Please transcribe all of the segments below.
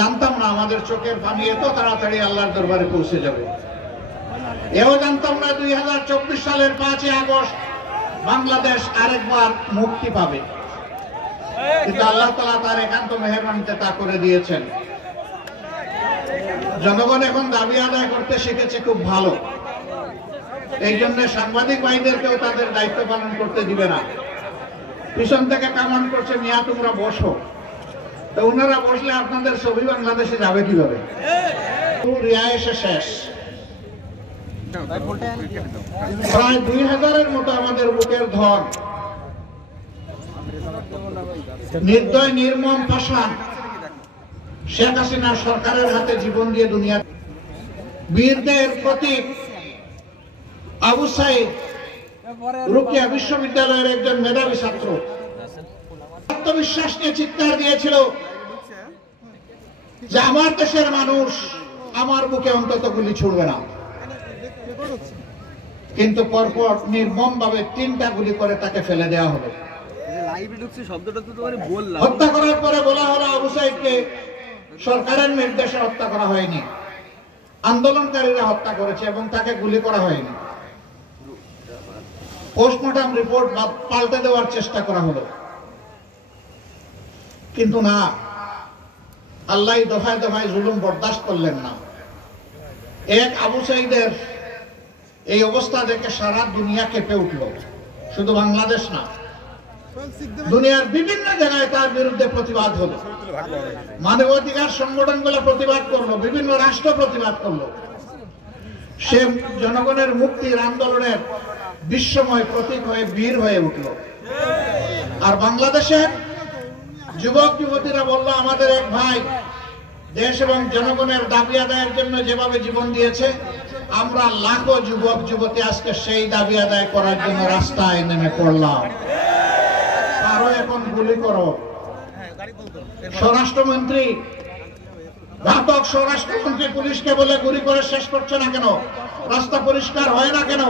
জানতাম না আমাদের চোখের পানি এত তাড়াতাড়ি আল্লাহর দরবারে পৌঁছে যাবে। এও জানতাম না 2024 সালের 5ই আগস্ট বাংলাদেশ আরেকবার মুক্তি পাবে, কিন্তু আল্লাহ তাআলা তার একান্ত মেহেরবানিতে তা করে দিয়েছেন। জনগণ এখন দাবি আদায় করতে শিখেছে, খুব ভালো। এই জন্য সাংবাদিক ভাইদেরকেও তাদের দায়িত্ব পালন করতে দিবে না। পিছন থেকে কামান করছে, মিয়া তোমরা বসো। তো ওনারা বসলে আপনাদের ছবি বাংলাদেশে যাবে কিভাবে? রিয়া এসে শেষ। প্রায় 2000-এর মতো আমাদের বুকের ধন, নির্দয় নির্মম পাষাণ শেখ হাসিনা সরকারের হাতে জীবন দিয়ে দুনিয়া। বীরদের প্রতীক আবু সাইদ রুকিয়া বিশ্ববিদ্যালয়ের একজন মেধাবী ছাত্র আত্মবিশ্বাস নিয়ে চিৎকার দিয়েছিল যে আমার দেশের মানুষ আমার বুকে অন্তত গুলি ছুড়বে না, কিন্তু পরপর নির্মম ভাবে 3টা গুলি করে তাকে ফেলে দেওয়া হলো। হত্যা করার পরে বলা হলো আবু সাইদকে সরকারের নির্দেশে হত্যা করা হয়নি, আন্দোলনকারীরা হত্যা করেছে এবং তাকে গুলি করা হয়নি। পোস্টমর্টম রিপোর্ট পাল্টে দেওয়ার চেষ্টা করা হলো, কিন্তু না, আল্লাহ দফায় দফায় জুলুম বরদাস্ত করলেন না। এক আবু সাইদের এই অবস্থা দেখে সারা দুনিয়া কেঁপে উঠল, শুধু বাংলাদেশ না, দুনিয়ার বিভিন্ন জায়গায় তার বিরুদ্ধে প্রতিবাদ হলো। মানবাধিকার সংগঠনগুলো প্রতিবাদ করলো, বিভিন্ন রাষ্ট্র প্রতিবাদ করলো। সে জনগণের মুক্তির আন্দোলনের বিশ্বময় প্রতীক হয়ে বীর হয়ে উঠল। আর বাংলাদেশের যুবক যুবতীরা বলল, আমাদের এক ভাই দেশ এবং জনগণের দাবি আদায়ের জন্য যেভাবে জীবন দিয়েছে, আমরা লাখো যুবক যুবতী আজকে সেই দাবি আদায় করার জন্য রাস্তায় নেমে পড়লাম। আরো এখন গুলি করো। স্বরাষ্ট্রমন্ত্রী, ঘাতক স্বরাষ্ট্রমন্ত্রী পুলিশকে বলে গুলি করে শেষ করছে না কেন? রাস্তা পরিষ্কার হয় না কেন?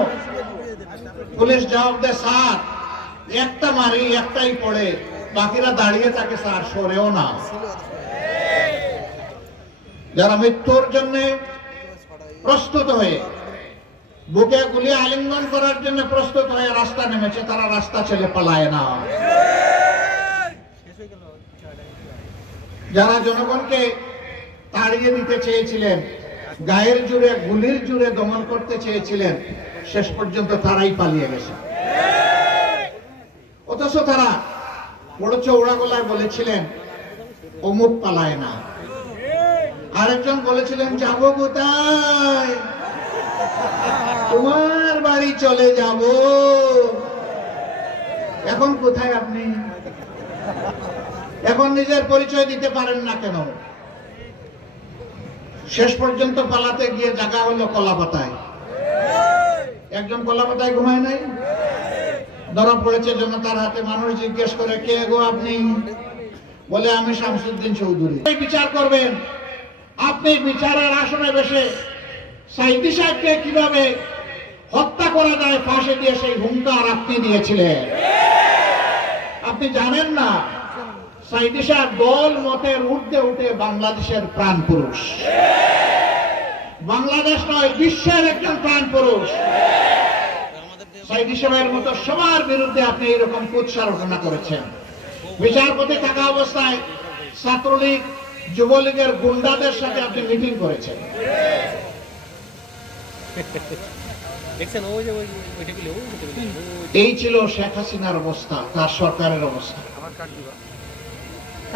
পুলিশ জবাব দেয়, স্যার একটা মারি একটাই পড়ে, বাকিরা দাঁড়িয়ে থাকে স্যার, সরেও না। যারা মৃত্যুর জন্য প্রস্তুত হয়ে, বুকে গুলি আলিঙ্গন করার জন্য প্রস্তুত হয়ে রাস্তা নেমেছে, তারা রাস্তা ছেড়ে পালায় না। যারা জনগণকে তাড়িয়ে দিতে চেয়েছিলেন, গায়ের জোরে গুলির জোরে দমন করতে চেয়েছিলেন, শেষ পর্যন্ত তারাই পালিয়ে গেছে। অথচ তারা বড় চৌড়া গলায় বলেছিলেন অমুক পালায় না। আরেকজন বলেছিলেন যাবো কোথায়, তোমার বাড়ি চলে যাব। এখন কোথায় আপনি? এখন নিজের পরিচয় দিতে পারেন না কেন? শেষ পর্যন্ত পালাতে গিয়ে জায়গা হলো কলাপাতায়। একজন কলাপাতায় ঘুমায় নাই, ধরা পড়েছে জনতার হাতে। মানুষ জিজ্ঞেস করে, কে গো আপনি? বলে, আমি শামসুদ্দিন চৌধুরী। বিচার করবেন, আপনি বিচারের আসনে বসে সাইদি সাহেবকে কিভাবে হত্যা করা যায় ফাঁসি দিয়ে সেই হুঙ্কার আপনি দিয়েছিলেন। আপনি জানেন না, সাইদি সাহেব দল মতের ঊর্ধ্বে উঠে বাংলাদেশের প্রাণ পুরুষ। বাংলাদেশ নয়, বিশ্বের একজন প্রাণ পুরুষ। সাইদি সাহেবের মতো সবার বিরুদ্ধে আপনি এরকম কুৎসা রচনা করেছেন। বিচারপতি থাকা অবস্থায় ছাত্রলীগ যুবলীগের গুন্ডাদের সাথে আপনি মিটিং করেছেন। এই ছিল শেখ হাসিনার অবস্থা, তার সরকারের অবস্থা।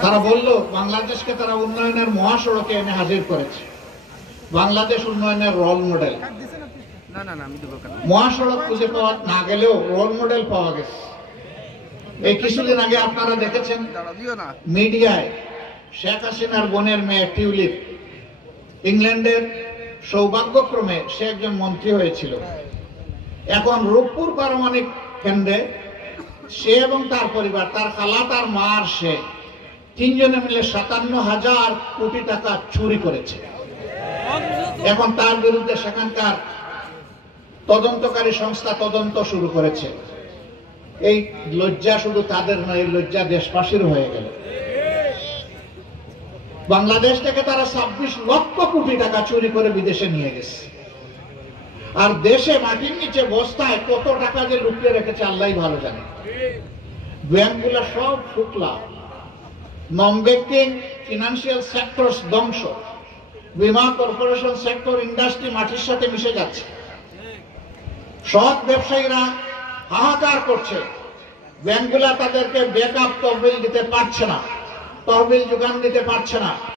তারা বলল বাংলাদেশকে তারা উন্নয়নের মহাসড়কে এনে হাজির করেছে, বাংলাদেশ উন্নয়নের রোল মডেল। মহাসড়ক খুঁজে পাওয়া না গেলেও রোল মডেল পাওয়া গেছে। এই কিছুদিন আগে আপনারা দেখেছেন মিডিয়ায়, শেখ হাসিনার বোনের মেয়ে টিউলিপ, ইংল্যান্ডের সৌভাগ্যক্রমে সে একজন মন্ত্রী হয়েছিল। এখন রূপপুর পারমাণবিক কেন্দ্রে সে এবং তার পরিবার, তার খালা, তার মা আর সে, 3 জনে মিলে 57,000 কোটি টাকা চুরি করেছে। এখন তার বিরুদ্ধে সেখানকার তদন্তকারী সংস্থা তদন্ত শুরু করেছে। এই লজ্জা শুধু তাদের নয়, এই লজ্জা দেশবাসীর হয়ে গেল। বাংলাদেশ থেকে তারা 26 লক্ষ কোটি টাকা চুরি করে বিদেশে নিয়ে গেছে। আর দেশে মাটির নিচে বস্তায় কত টাকা যে লুকিয়ে রেখেছে আল্লাহই ভালো জানে। ব্যাংকগুলো সব শুকলা, নন ব্যাংকিং ফিনান্সিয়াল সেক্টর ধ্বংস, বিমা কর্পোরেশন সেক্টর, ইন্ডাস্ট্রি মাটির সাথে মিশে যাচ্ছে। সৎ ব্যবসায়ীরা হাহাকার করছে, ব্যাংকগুলা তাদেরকে ব্যাকআপ তহবিল দিতে পারছে না, তহবিল যোগান দিতে পারছে না।